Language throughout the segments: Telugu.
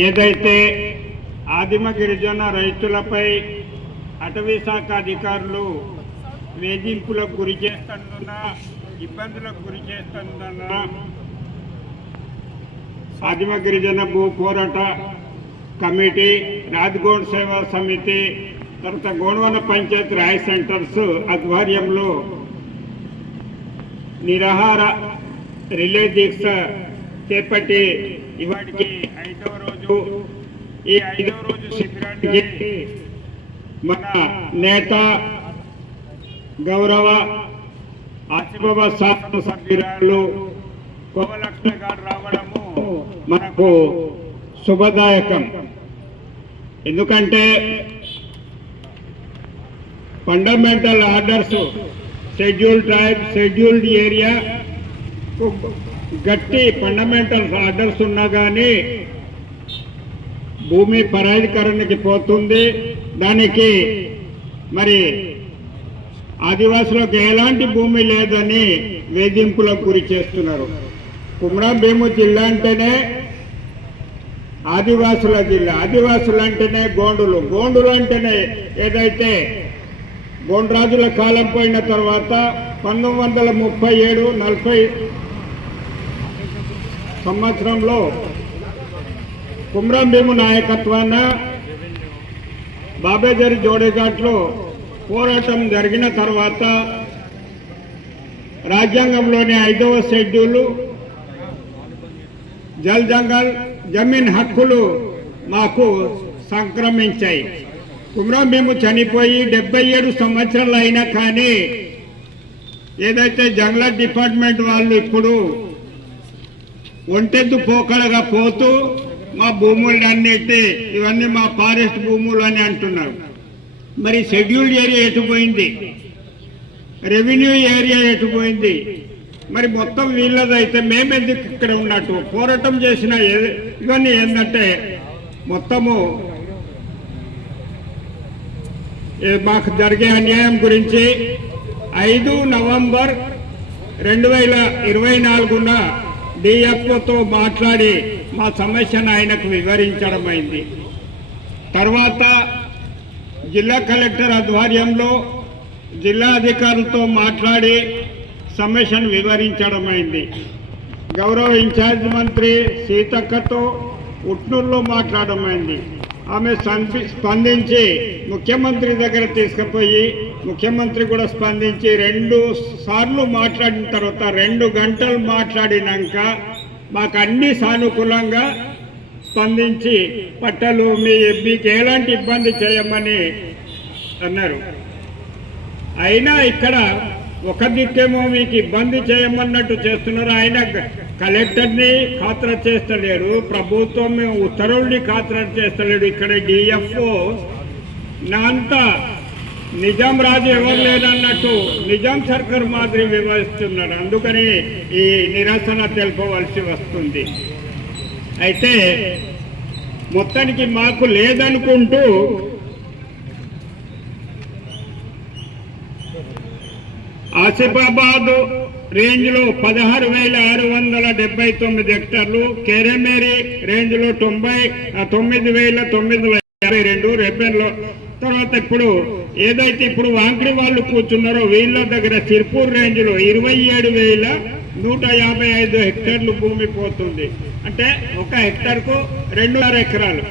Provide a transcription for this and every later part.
ఏదైతే ఆదిమ గిరిజన రైతులపై అటవీ శాఖ అధికారులు వేధింపులకు గురి చేస్తున్న ఇబ్బందులకు గురి చేస్తున్న ఆదిమ గిరిజన భూ పోరాట కమిటీ రాజ్గోండ్ సేవా సమితి తర్వాత గోండవన పంచాయత్ రాయ్ సెంటర్స్ ఆధ్వర్యంలో నిరాహార రిలే దీక్ష చేపట్టి ఇవాటికి ఐదవ రోజు ఈ ఐదవ రోజు శిబిరానికి మన నేత గౌరవ ఆసిఫాబాద్ శాసన సభ్యురాలు కోవలక్ష్మి గారు రావడము మనకు శుభదాయకం. ఎందుకంటే fundamental orders schedule tribe scheduled area గట్టి ఫండమెంటల్ ఆర్డర్స్ ఉన్నా కానీ భూమి పరాధీకరణకి పోతుంది. దానికి మరి ఆదివాసులకు ఎలాంటి భూమి లేదని వేధింపులకు గురి చేస్తున్నారు. కుమ్రం భీము జిల్లా అంటేనే ఆదివాసుల జిల్లా. ఆదివాసులు అంటేనే గోండులు. గోండులు అంటేనే ఏదైతే గోండ్రాజుల కాలం పోయిన తర్వాత పంతొమ్మిది వందల ముప్పై ఏడు నలభై సంవత్సరంలో కుమ్రం భీము నాయకత్వాన బాబేజరి జోడేఘాట్లో పోరాటం జరిగిన తర్వాత రాజ్యాంగంలోని ఐదవ షెడ్యూలు జల్ జంగల్ జమీన్ హక్కులు మాకు సంక్రమించాయి. కుమ్రం భీము చనిపోయి డెబ్బై ఏడు సంవత్సరాలు అయినా కానీ ఏదైతే జంగల డిపార్ట్మెంట్ వాళ్ళు ఇప్పుడు ఒంటెద్దు పోకడగా పోతూ మా భూములు అన్నిటి ఇవన్నీ మా ఫారెస్ట్ భూములు అని అంటున్నారు. మరి షెడ్యూల్డ్ ఏరియా ఎటుపోయింది రెవెన్యూ ఏరియా ఎటుపోయింది మరి మొత్తం వీళ్ళదైతే మేమెందుకు ఇక్కడ ఉన్నట్టు? పోరాటం చేసిన ఇవన్నీ ఏంటంటే మొత్తము మాకు జరిగే అన్యాయం గురించి ఐదు నవంబర్ రెండు వేల ఇరవై నాలుగున డిఎఫ్ఓతో మాట్లాడి మా సమస్యను ఆయనకు వివరించడం అయింది. తర్వాత జిల్లా కలెక్టర్ ఆధ్వర్యంలో జిల్లా అధికారులతో మాట్లాడి సమస్యను వివరించడం అయింది. గౌరవ ఇన్ఛార్జ్ మంత్రి సీతక్కతో ఉట్నూరులో మాట్లాడడం అయింది. ఆమె స్పందించి ముఖ్యమంత్రి దగ్గర తీసుకుపోయి ముఖ్యమంత్రి కూడా స్పందించి రెండు సార్లు మాట్లాడిన తర్వాత రెండు గంటలు మాట్లాడినాక మాకు అన్ని సానుకూలంగా స్పందించి పట్టలు మీ మీకు ఎలాంటి ఇబ్బంది చేయమని అన్నారు. అయినా ఇక్కడ ఒక దిక్కేమో మీకు ఇబ్బంది చేయమన్నట్టు చేస్తున్నారు. ఆయన కలెక్టర్ని ఖాతరు చేస్తలేడు ప్రభుత్వం ఉత్తర్వుల్ని ఖాతరు చేస్తలేడు ఇక్కడ డిఎఫ్ఓ అంతా నిజాం రాజు ఎవరు లేదన్నట్టు నిజాం సర్కార్ మాదిరి వివరిస్తున్నారు అందుకని ఈ నిరసన తెలుపవలసి వస్తుంది. అయితే మొత్తానికి మాకు లేదనుకుంటూ ఆసిఫాబాద్ రేంజ్లో పదహారు వేల ఆరు వందల డెబ్బై తొమ్మిది హెక్టార్లు కేరెమేరి రేంజ్లో తొంభై తొమ్మిది వేల తొమ్మిది వందల యాభై రెండు రెబ్బెన్లో తర్వాత ఇప్పుడు ఏదైతే ఇప్పుడు వాంకడి వాళ్ళు కూర్చున్నారో వీళ్ళ దగ్గర సిర్పూర్ రేంజ్లో ఇరవై ఏడు వేల నూట యాభై ఐదు హెక్టార్లు భూమి పోతుంది. అంటే ఒక హెక్టార్కు రెండున్నర ఎకరాలు.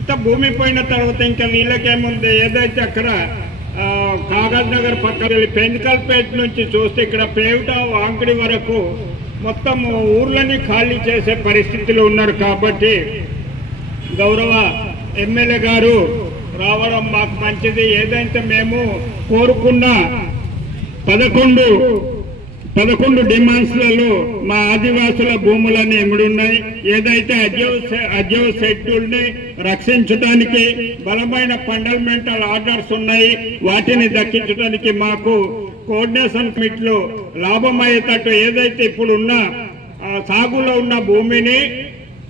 ఇంత భూమి పోయిన తర్వాత ఇంకా వీళ్ళకేముంది? ఏదైతే అక్కడ కాగజ్ నగర్ పక్కన వెళ్ళి పెంకల్పేట నుంచి చూస్తే ఇక్కడ పేవిట వాంకడి వరకు మొత్తం ఊర్లని ఖాళీ చేసే పరిస్థితిలో ఉన్నారు కాబట్టి గౌరవ ఎమ్మెల్యే గారు రావడం మాకు మంచిది. ఏదైతే మేము కోరుకున్న పదకొండు పదకొండు డిమాండ్స్లలో మా ఆదివాసుల భూములన్నీ ఎముడున్నాయి ఏదైతే అజీవ్ అజీవ్ షెడ్యూల్ని రక్షించడానికి బలమైన ఫండమెంటల్ ఆర్డర్స్ ఉన్నాయి వాటిని దక్కించడానికి మాకు కోఆర్డినేషన్ కమిటీలో లాభం అయ్యేటట్టు ఏదైతే ఇప్పుడు ఉన్న సాగులో ఉన్న భూమిని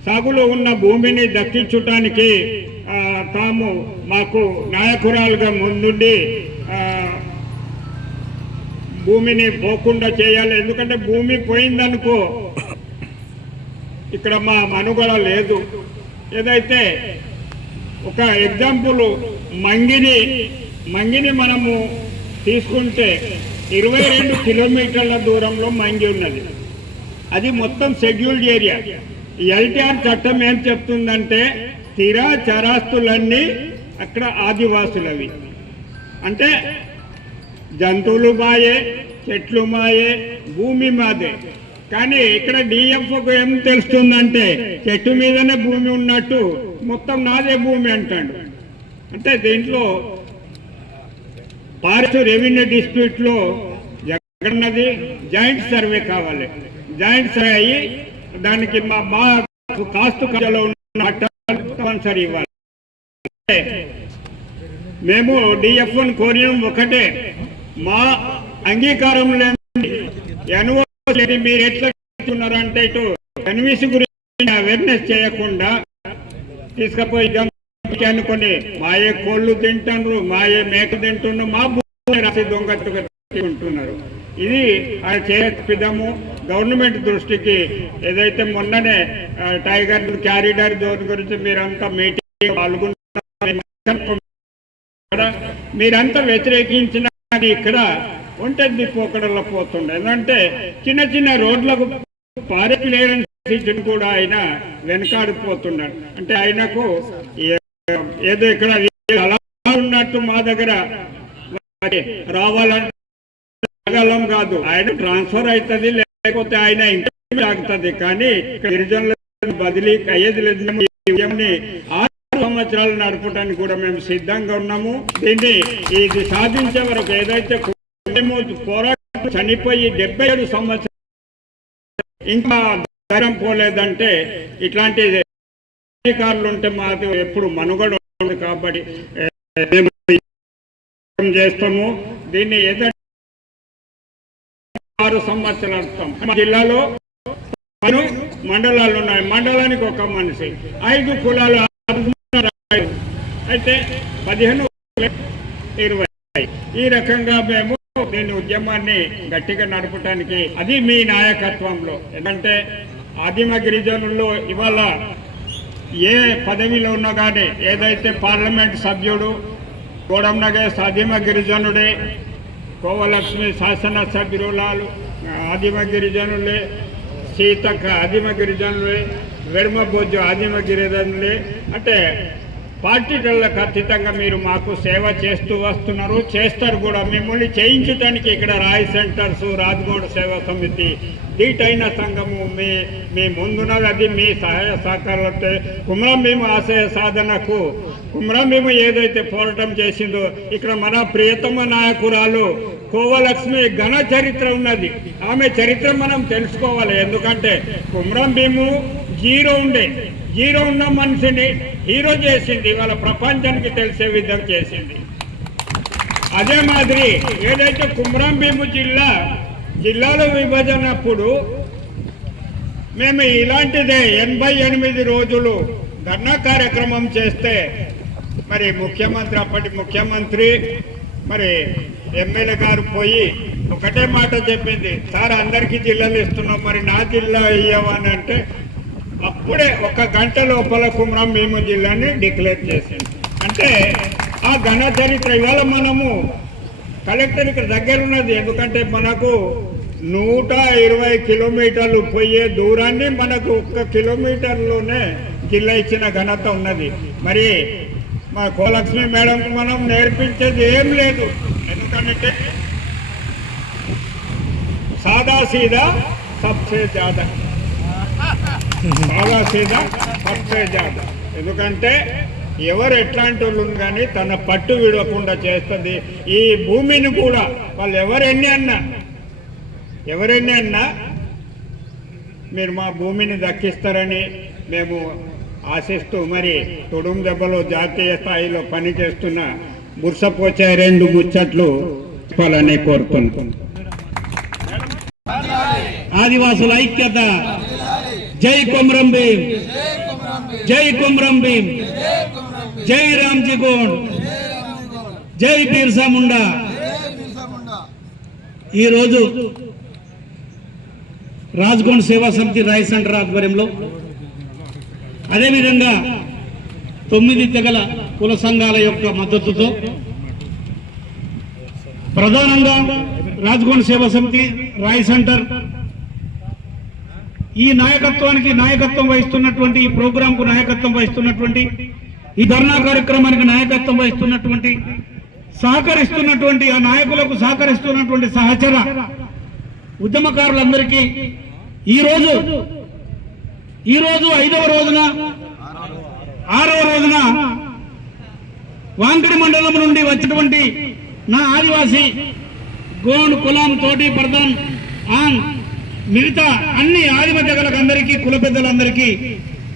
సాగులో ఉన్న భూమిని దక్కించటానికి తాము మాకు నాయకురాలుగా ముందుండి భూమిని పోకుండా చేయాలి. ఎందుకంటే భూమి పోయిందనుకో ఇక్కడ మా మనుగడ లేదు. ఏదైతే ఒక ఎగ్జాంపుల్ మంగిని మంగిని మనము తీసుకుంటే ఇరవై రెండు కిలోమీటర్ల దూరంలో మంగి ఉన్నది. అది మొత్తం షెడ్యూల్డ్ ఏరియా. ఎల్టీఆర్ చట్టం ఏం చెప్తుందంటే స్థిర చరాస్తులన్నీ అక్కడ ఆదివాసులవి. అంటే జంతువులు మాయే చెట్లు మాయే భూమి మాదే. కానీ ఇక్కడ డిఎఫ్ఓకు ఏం తెలుస్తుందంటే చెట్టు మీదనే భూమి ఉన్నట్టు మొత్తం నాదే భూమి అంటాడు. అంటే దీంట్లో పారిశు రెవెన్యూ డిస్ప్యూట్లో జగన్నది జాయింట్ సర్వే కావాలి. జాయింట్ సర్వే అయ్యి దానికి మా మా కాస్తు కథలో ఉన్న పట్టాలు ఇవ్వాలి. మేము డిఎఫ్ కోరియం ఒకటే. మా అంగీకారం లేని ఎన్ఓసి మీరు ఎట్లా చేస్తున్నారంటే ఇటు ఎన్విసి గురించి అవేర్నెస్ చేయకుండా తీసుకుపోయి అనుకుని అనుకొని మాయే కోళ్ళు తింటున్నారు మాయే మేక తింటున్నారు మా భూమి రాసి దొంగ ఉంటున్నారు ఇది ఆ చేపిద్దాము గవర్నమెంట్ దృష్టికి ఏదైతే మొన్ననే టైగర్ క్యారిడర్ జోన్ గురించి మీరంతా మీటింగ్ పాల్గొన్నారు మీరంతా వ్యతిరేకించిన ఇక్కడ ఒంటరి పోకడల్లో పోతుండే. ఎందుకంటే చిన్న చిన్న రోడ్లకు పారే క్లియరెన్స్ ఇచ్చిన కూడా ఆయన వెనకాడిపోతున్నాడు అంటే ఆయనకు ఏదో ఇక్కడ అలా ఉన్నట్టు మా దగ్గర రావాలంటే కాదు. ఆయన ట్రాన్స్ఫర్ అవుతుంది లేకపోతే ఆయన ఇంటర్ ఆగుతుంది కానీ గిరిజనుల బదిలీ అయ్యేది లేదు. ఈ ఆరు సంవత్సరాలు నడపడానికి కూడా మేము సిద్ధంగా ఉన్నాము. దీన్ని ఇది సాధించే వరకు ఏదైతే మేము పోరాటం చనిపోయి డెబ్బై ఏడు సంవత్సరాలు ఇంకా ధైర్యం పోలేదంటే ఇట్లాంటి అధికారులు ఉంటే మాకు ఎప్పుడు మనుగడ కాబట్టి మేము చేస్తాము. దీన్ని ఏదైతే ఆరు సంవత్సరాలు అర్థం మా జిల్లాలో మండలాలు ఉన్నాయి. మండలానికి ఒక మనిషి. ఐదు కులాలు అయితే పదిహేను ఇరవై. ఈ రకంగా మేము దీని ఉద్యమాన్ని గట్టిగా నడపడానికి అది మీ నాయకత్వంలో. ఎందుకంటే ఆదిమ గిరిజనుల్లో ఇవాళ ఏ పదవిలో ఉన్నా కానీ ఏదైతే పార్లమెంట్ సభ్యుడు కోడం నగేష్ ఆదిమ గిరిజనుడే కోవలక్ష్మి శాసన సభ్యురాలు ఆదిమ గిరిజనులే సీతక్క ఆదిమ గిరిజనులే ఆదిమగిరిజనులే ఆదిమ గిరిజనులే అంటే పార్టీలలో ఖచ్చితంగా మీరు మాకు సేవ చేస్తూ వస్తున్నారు. చేస్తారు కూడా. మిమ్మల్ని చేయించడానికి ఇక్కడ రాయ్ సెంటర్స్ రాజ్గోడ్ సేవా సమితి దీటైన సంఘము మీ మీ ముందున్నది. అది మీ సహాయ సహకారాలతో. కుమ్రం మేము ఆశయ సాధనకు కుమ్రం మేము ఏదైతే పోరాటం చేసిందో ఇక్కడ మన ప్రియతమ నాయకురాలు కోవలక్ష్మి ఘన చరిత్ర ఉన్నది. ఆమె చరిత్ర మనం తెలుసుకోవాలి. ఎందుకంటే కుమ్రం భీము జీరో ఉండే. హీరో ఉన్న మనిషిని హీరో చేసింది ఇవాళ ప్రపంచానికి తెలిసే విధంగా చేసింది. అదే మాదిరి ఏదైతే కుమ్రం భీము జిల్లా జిల్లాలో విభజన అప్పుడు మేము ఇలాంటిదే ఎనభై ఎనిమిది రోజులు ధర్నా కార్యక్రమం చేస్తే మరి ముఖ్యమంత్రి అప్పటి ముఖ్యమంత్రి మరి ఎమ్మెల్యే గారు పోయి ఒకటే మాట చెప్పింది సార్ అందరికీ జిల్లాలు ఇస్తున్నాం మరి నా జిల్లా ఇయ్యవని అంటే అప్పుడే ఒక గంట లోపల కుమ్రం మేము జిల్లాని డిక్లేర్ చేసింది అంటే ఆ ఘన చరిత్ర ఇవాళ మనము కలెక్టర్ ఇక్కడ దగ్గర ఉన్నది ఎందుకంటే మనకు నూట ఇరవై కిలోమీటర్లు పోయే దూరాన్ని మనకు ఒక్క కిలోమీటర్లోనే జిల్లా ఇచ్చిన ఘనత ఉన్నది. మరి మా కోలక్ష్మి మేడంకు మనం నేర్పించేది ఏం లేదు. ఎందుకంటే సాదా సీదా సబ్సే జాదా. సాదా సీదా సబ్సే జాదా ఎందుకంటే ఎవరు ఎట్లాంటి వాళ్ళు కానీ తన పట్టు విడవకుండా చేస్తుంది. ఈ భూమిని కూడా వాళ్ళు ఎవరెన్ని అన్నా ఎవరెన్ని అన్నా మీరు మా భూమిని దక్కిస్తారని మేము ఆశిస్తూ మరి తొడుం దెబ్బలో జాతీయ స్థాయిలో పనిచేస్తున్న బుర్సపోచే రెండు ముచ్చట్లు చెప్పాలని కోరుకుంటున్నాను ఆదివాసుల ఐక్యత. జై కొమరం భీం జై కొమరం భీం జై రామ్జీ గోండ్ జై బిర్సా ముండా. ఈరోజు రాజ్గోండ్ సేవా సమితి రాయ్ సెంటర్ ఆధ్వర్యంలో అదేవిధంగా తొమ్మిది తెగల కుల సంఘాల యొక్క మద్దతుతో ప్రధానంగా రాజ్గోండ్ సేవా సమితి రాయ్ సెంటర్ ఈ నాయకత్వానికి నాయకత్వం వహిస్తున్నటువంటి ఈ ప్రోగ్రాంకు నాయకత్వం వహిస్తున్నటువంటి ఈ ధర్నా కార్యక్రమానికి నాయకత్వం వహిస్తున్నటువంటి సహకరిస్తున్నటువంటి ఆ నాయకులకు సహకరిస్తున్నటువంటి సహచర ఉద్యమకారులందరికీ ఈరోజు ఈరోజు ఐదవ రోజున ఆరవ రోజున వాంకడి మండలం నుండి వచ్చినటువంటి నా ఆదివాసి గోండ్ కులం తోటి ప్రధాన్ ఆన్ మిగతా అన్ని ఆదిమ తెగలకు అందరికీ కుల పెద్దలందరికీ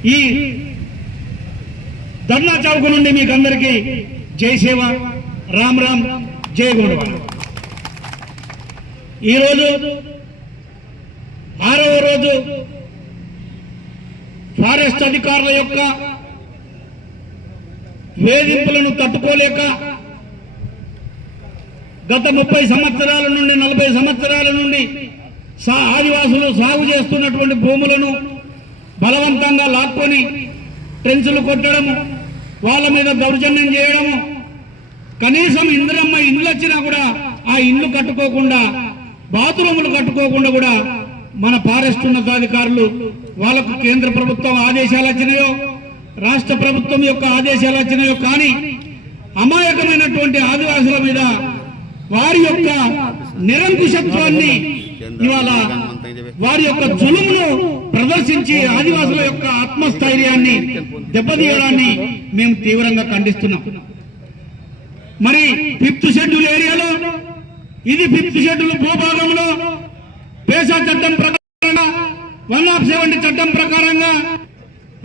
ఈ ధర్నా చౌక నుండి మీకు అందరికీ జై సేవ. రామ్ రామ్ జై గుండవ ఈరోజు ఆరవ రోజు ఫారెస్ట్ అధికారుల యొక్క వేధింపులను తట్టుకోలేక గత ముప్పై సంవత్సరాల నుండి నలభై సంవత్సరాల నుండి ఆదివాసులు సాగు చేస్తున్నటువంటి భూములను బలవంతంగా లాక్కొని ట్రెంచులు కొట్టడము వాళ్ళ మీద దౌర్జన్యం చేయడము కనీసం ఇందిరమ్మ ఇండ్లు వచ్చినా కూడా ఆ ఇండ్లు కట్టుకోకుండా బాత్రూములు కట్టుకోకుండా కూడా మన ఫారెస్ట్ ఉన్నతాధికారులు వాళ్ళకు కేంద్ర ప్రభుత్వం ఆదేశాలు వచ్చినాయో రాష్ట్ర ప్రభుత్వం యొక్క ఆదేశాలు వచ్చినాయో కానీ అమాయకమైనటువంటి ఆదివాసుల మీద వారి యొక్క నిరంకుశత్వాన్ని ఇవాళ వారి యొక్క జులుమును ప్రదర్శించి ఆదివాసుల యొక్క ఆత్మస్థైర్యాన్ని దెబ్బతీయడాన్ని మేము తీవ్రంగా ఖండిస్తున్నాం. మరి ఫిఫ్త్ షెడ్యూల్ ఏరియాలో ఇది ఫిఫ్త్ షెడ్యూల్ భూభాగంలో పేసా చట్టం ప్రకారంగా వన్ ఆఫ్ సెవెంటీ చట్టం ప్రకారంగా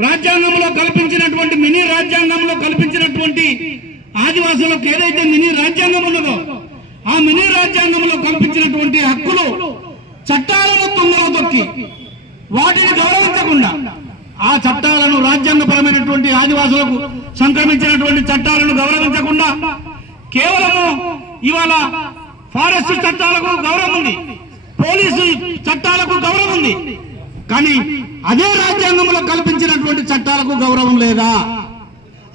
రాజ్యాంగంలో కల్పించినటువంటి మినీ రాజ్యాంగంలో కల్పించినటువంటి ఆదివాసులకు ఏదైతే మినీ రాజ్యాంగం ఉన్నదో ఆ మినీ రాజ్యాంగంలో కల్పించినటువంటి హక్కులు చట్టాలను తొందరగా తొక్కి వాటిని గౌరవించకుండా ఆ చట్టాలను రాజ్యాంగపరమైనటువంటి ఆదివాసులకు సంక్రమించినటువంటి చట్టాలను గౌరవించకుండా కేవలము ఇవాళ ఫారెస్ట్ చట్టాలకు గౌరవం ఉంది పోలీసు చట్టాలకు గౌరవం ఉంది. కానీ అదే రాజ్యాంగంలో కల్పించినటువంటి చట్టాలకు గౌరవం లేదా?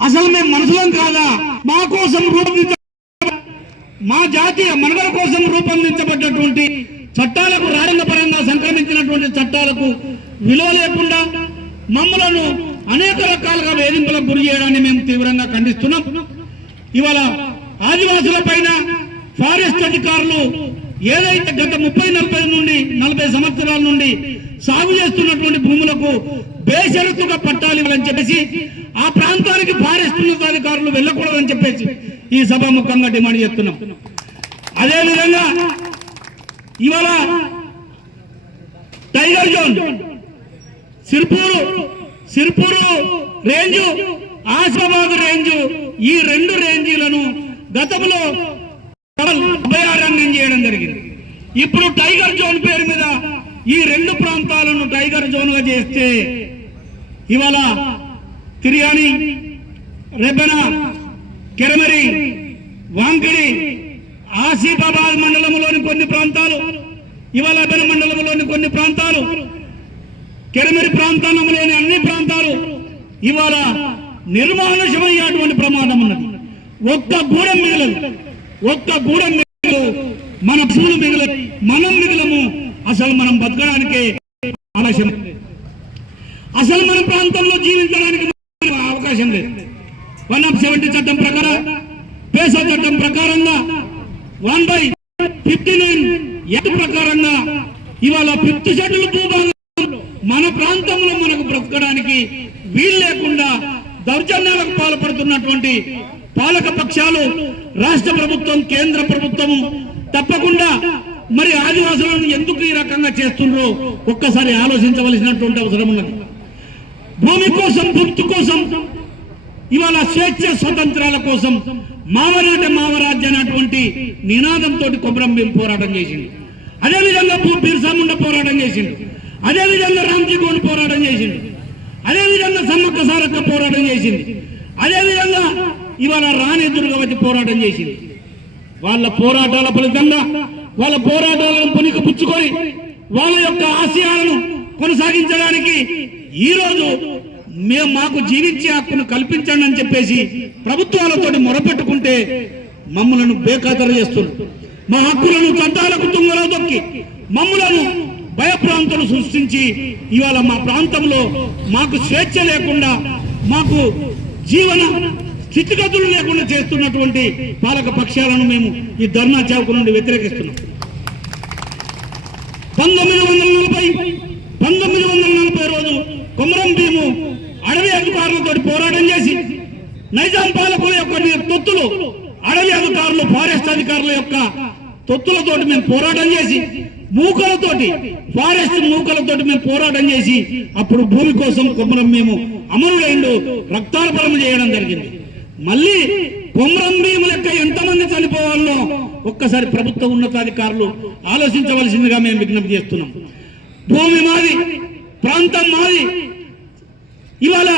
అసలు మేము మనుషులం కాదా? మా కోసం రూపొందించ మా జాతీయ మనుగడ కోసం రూపొందించబడ్డటువంటి చట్టాలకు రారంగపరంగా సంక్రమించినటువంటి చట్టాలకు విలువ లేకుండా మమ్మలను అనేక రకాలుగా వేధింపులకు గురి చేయడాన్ని మేము తీవ్రంగా ఖండిస్తున్నాం. ఇవాళ ఆదివాసుల పైన ఫారెస్ట్ అధికారులు ఏదైతే గత ముప్పై నలభై నుండి నలభై సంవత్సరాల నుండి సాగు చేస్తున్నటువంటి భూములకు బేషరతుగా పట్టాలి అని చెప్పేసి ఆ ప్రాంతానికి ఫారెస్ట్ ఉన్నతాధికారులు వెళ్ళకూడదని చెప్పేసి ఈ సభాముఖంగా డిమాండ్ చేస్తున్నాం. అదేవిధంగా ఇవాళ tiger zone Sirpur Sirpur range Asifabad range ఈ రెండు రేంజీలను గతంలో అభయారణ్యం చేయడం జరిగింది. ఇప్పుడు టైగర్ జోన్ పేరు మీద ఈ రెండు ప్రాంతాలను టైగర్ జోన్గా చేస్తే ఇవాళ తిరియాని రెబ్బెన కెరమరి వాంకిడి ఆసిఫాబాద్ మండలంలోని కొన్ని ప్రాంతాలు ఇవాళ మండలంలోని కొన్ని ప్రాంతాలు కెరమిరి ప్రాంతంలోని అన్ని ప్రాంతాలు ఇవాళ నిర్మానుషమయ్యేటువంటి ప్రమాదం ఉన్నది. ఒక్క గూడెం మిగలదు. ఒక్క గూడెం మిగలదు. మన పూలు మిగలదు మనం మిగిలము. అసలు మనం బతకడానికే ఆలస్యం. అసలు మన ప్రాంతంలో జీవించడానికి అవకాశం లేదు. వన్ ఆఫ్ సెవెంటీ చట్టం ప్రకారం పేసా చట్టం ప్రకారంగా one by fifty nine act ప్రకారంగా ఇవాళ ఫిఫ్త్ షెడ్యూల్ భూభాగం మన ప్రాంతంలో మనకు బ్రతకడానికి వీలు లేకుండా దౌర్జన్యాలకు పాల్పడుతున్నటువంటి పాలక పక్షాలు రాష్ట్ర ప్రభుత్వం కేంద్ర ప్రభుత్వం తప్పకుండా మరి ఆదివాసులను ఎందుకు ఈ రకంగా చేస్తుండ్రో ఒక్కసారి ఆలోచించవలసినటువంటి అవసరం ఉన్నది. భూమి కోసం భక్తు కోసం ఇవాళ స్వేచ్ఛ స్వతంత్రాల కోసం మావరాట మావరాజ్య అన్నటువంటి నినాదంతో కొబ్బరం పోరాటం చేసింది అదేవిధంగా భూ బిర్సాముండ పోరాటం చేసిండు. అదేవిధంగా రామ్జీ గోన్ పోరాటం చేసిండు. అదేవిధంగా సమ్మక్క సారక్క పోరాటం చేసింది. అదేవిధంగా ఇవాళ రాణి దుర్గవతి పోరాటం చేసింది. వాళ్ళ పోరాటాల ఫలితంగా వాళ్ళ పోరాటాలను పునికి పుచ్చుకొని వాళ్ళ యొక్క ఆశయాలను కొనసాగించడానికి ఈ రోజు మేము మాకు జీవించే హక్కును కల్పించండి అని చెప్పేసి ప్రభుత్వాలతోటి మొరపెట్టుకుంటే మమ్మలను బేఖాతరు చేస్తున్నారు. మా హక్కులను చట్టాలకు తుంగలో దొక్కి మమ్మలను భయప్రాంతాలు సృష్టించి ఇవాళ మా ప్రాంతంలో మాకు స్వేచ్ఛ లేకుండా మాకు జీవన స్థితిగతులు లేకుండా చేస్తున్నటువంటి పాలక పక్షాలను మేము ఈ ధర్నా చౌక నుండి వ్యతిరేకిస్తున్నాం. పంతొమ్మిది వందల నలభై పంతొమ్మిది వందల నలభై రోజు కొమరం భీము అడవి అధికారులతో పోరాటం చేసి నైజాం పాలకుల యొక్క తొత్తులు అడవి అధికారులు ఫారెస్ట్ అధికారుల యొక్క తొత్తులతోటి మేము పోరాటం చేసి మూకలతోటి ఫారెస్ట్ మూకలతోటి మేము పోరాటం చేసి అప్పుడు భూమి కోసం కొమరం మేము అమరులైండు రక్తార్పణం చేయడం జరిగింది. మళ్ళీ కుమ్మరం భీము లెక్క ఎంతమంది చనిపోవాలో ఒక్కసారి ప్రభుత్వ ఉన్నతాధికారులు ఆలోచించవలసిందిగా మేము విజ్ఞప్తి చేస్తున్నాం. భూమి మాది ప్రాంతం మాది ఇవాళ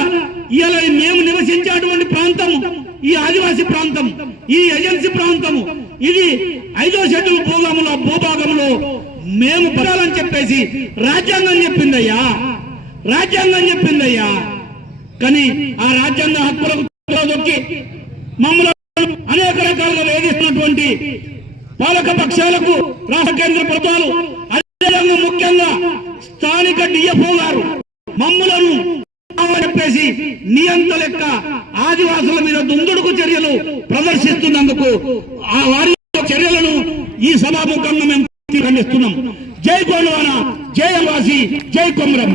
ఇవాళ మేము నివసించేటువంటి ప్రాంతం ఈ ఆదివాసీ ప్రాంతం ఈ ఏజెన్సీ ప్రాంతము ఇది ఐదో షెడ్యూల్ భూగములో భూభాగంలో మేము పడాలని చెప్పేసి రాజ్యాంగం చెప్పిందయ్యా. రాజ్యాంగం చెప్పిందయ్యా. కానీ ఆ రాజ్యాంగ హక్కులకు దొక్కి మమ్మల్ని అనేక రకాలుగా వేధిస్తున్నటువంటి పాలక పక్షాలకు రాష్ట్ర కేంద్ర ప్రభుత్వాలు అదేవిధంగా ముఖ్యంగా స్థానిక డిఎఫ్ఓ గారు చెప్పేసి నియంత లెక్క ఆదివాసుల మీద దుందుడుకు చర్యలు ప్రదర్శిస్తున్నందుకు ఆ వారి చర్యలను ఈ సభాముఖంగా మేము ఖండిస్తున్నాం. జై గోండవాన జై అవాసి జై కొమరం.